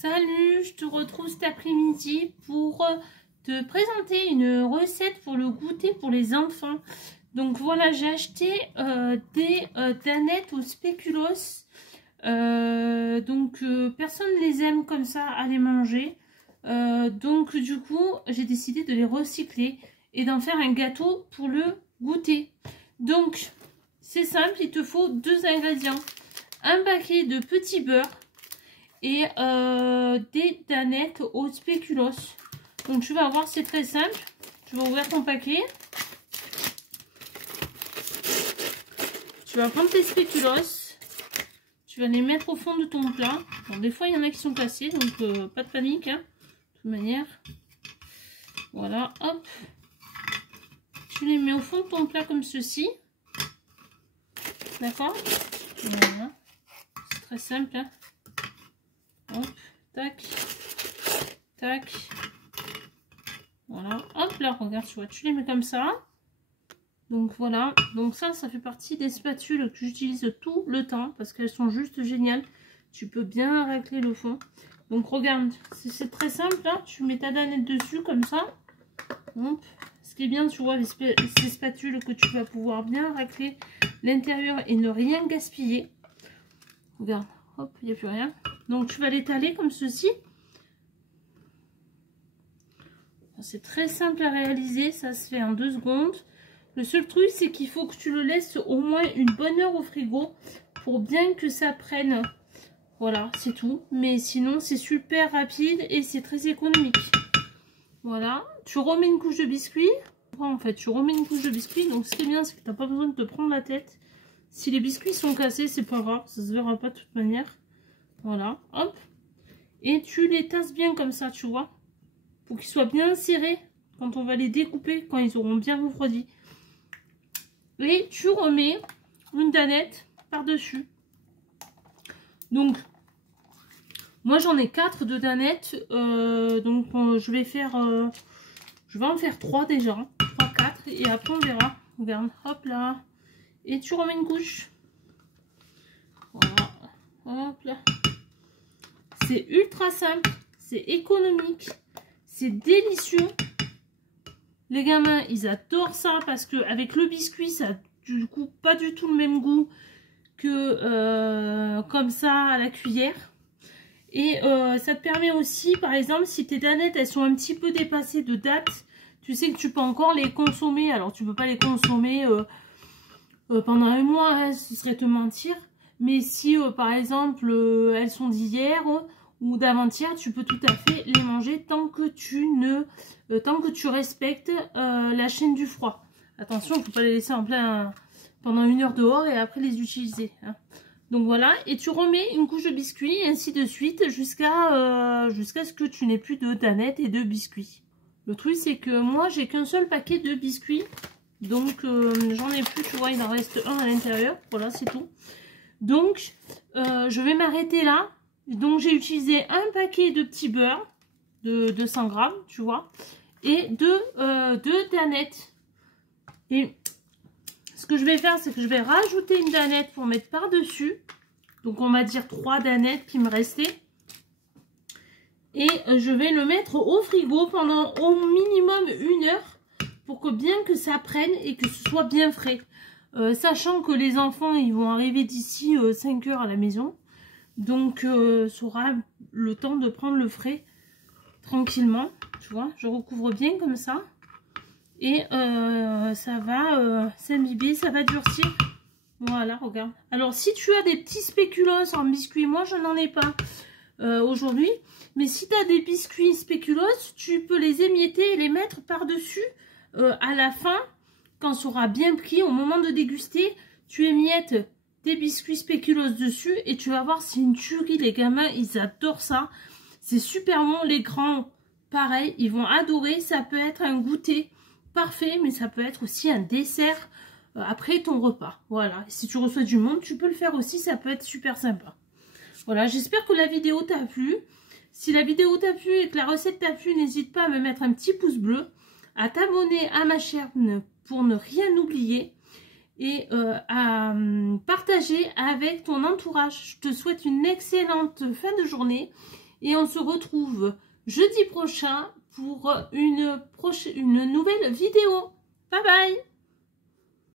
Salut, je te retrouve cet après-midi pour te présenter une recette pour le goûter pour les enfants. Donc voilà, j'ai acheté des danettes au spéculoos. Personne ne les aime comme ça à les manger. Donc du coup, j'ai décidé de les recycler et d'en faire un gâteau pour le goûter. Donc, c'est simple, il te faut 2 ingrédients. Un paquet de petit beurre et des danettes au spéculoos. Donc tu vas voir, c'est très simple. Tu vas ouvrir ton paquet. Tu vas prendre tes spéculoos. Tu vas les mettre au fond de ton plat. Bon, des fois, il y en a qui sont cassés, donc pas de panique. Hein, de toute manière. Voilà, hop. Tu les mets au fond de ton plat comme ceci. D'accord? Voilà. C'est très simple. Hein. Hop, tac, tac. Voilà, hop là, regarde, tu vois, tu les mets comme ça. Donc voilà, donc ça fait partie des spatules que j'utilise tout le temps parce qu'elles sont juste géniales. Tu peux bien racler le fond. Donc regarde, c'est très simple, là. Tu mets ta danette dessus comme ça. Hop. Ce qui est bien, tu vois, ces spatules que tu vas pouvoir bien racler l'intérieur et ne rien gaspiller. Regarde, hop, il n'y a plus rien. Donc tu vas l'étaler comme ceci. C'est très simple à réaliser, ça se fait en 2 secondes. Le seul truc, c'est qu'il faut que tu le laisses au moins une bonne heure au frigo pour bien que ça prenne. Voilà, c'est tout. Mais sinon, c'est super rapide et c'est très économique. Voilà, tu remets une couche de biscuit. En fait, tu remets une couche de biscuit. Donc, ce qui est bien, c'est que tu n'as pas besoin de te prendre la tête. Si les biscuits sont cassés, c'est pas grave, ça se verra pas de toute manière. Voilà, hop. Et tu les tasses bien comme ça, tu vois. Pour qu'ils soient bien serrés quand on va les découper, quand ils auront bien refroidi. Et tu remets une danette par-dessus. Donc, moi j'en ai 4 de danettes. Je vais en faire 3 déjà. 3, 4. Et après on verra. Regarde, hop là. Et tu remets une couche. Voilà. Hop là. C'est ultra simple. C'est économique. C'est délicieux. Les gamins, ils adorent ça parce que avec le biscuit, ça a du coup pas du tout le même goût que comme ça à la cuillère. Et ça te permet aussi, par exemple, si tes danettes, elles sont un petit peu dépassées de date, tu sais que tu peux encore les consommer. Alors, tu peux pas les consommer pendant un mois, hein, ce serait te mentir. Mais si, par exemple, elles sont d'hier ou d'avant-hier, tu peux tout à fait les manger tant que tu respectes la chaîne du froid. Attention, il ne faut pas les laisser en plein pendant 1 heure dehors et après les utiliser. Hein. Donc voilà, et tu remets une couche de biscuits et ainsi de suite jusqu'à ce que tu n'aies plus de danettes et de biscuits. Le truc, c'est que moi, j'ai qu'un seul paquet de biscuits. Donc j'en ai plus, tu vois, il en reste un à l'intérieur. Voilà, c'est tout. Donc, je vais m'arrêter là. Donc, j'ai utilisé un paquet de petits beurre de 200 grammes, tu vois, et deux danettes. Et ce que je vais faire, c'est que je vais rajouter une danette pour mettre par-dessus. Donc, on va dire 3 danettes qui me restaient. Et je vais le mettre au frigo pendant au minimum 1 heure pour que bien que ça prenne et que ce soit bien frais. Sachant que les enfants, ils vont arriver d'ici 5 heures à la maison. Donc, ça aura le temps de prendre le frais tranquillement. Tu vois, je recouvre bien comme ça. Et ça va s'imbiber, ça va durcir. Voilà, regarde. Alors, si tu as des petits spéculoos en biscuit, moi, je n'en ai pas aujourd'hui. Mais si tu as des biscuits spéculoos, tu peux les émietter et les mettre par-dessus à la fin. Quand ça aura bien pris, au moment de déguster, tu émiettes tes biscuits spéculoos dessus et tu vas voir, c'est une tuerie. Les gamins, ils adorent ça. C'est super bon. Les grands, pareil, ils vont adorer. Ça peut être un goûter parfait, mais ça peut être aussi un dessert après ton repas. Voilà. Et si tu reçois du monde, tu peux le faire aussi. Ça peut être super sympa. Voilà, j'espère que la vidéo t'a plu. Si la vidéo t'a plu et que la recette t'a plu, n'hésite pas à me mettre un petit pouce bleu, à t'abonner à ma chaîne pour ne rien oublier et à partager avec ton entourage. Je te souhaite une excellente fin de journée Et on se retrouve jeudi prochain pour une nouvelle vidéo. Bye bye!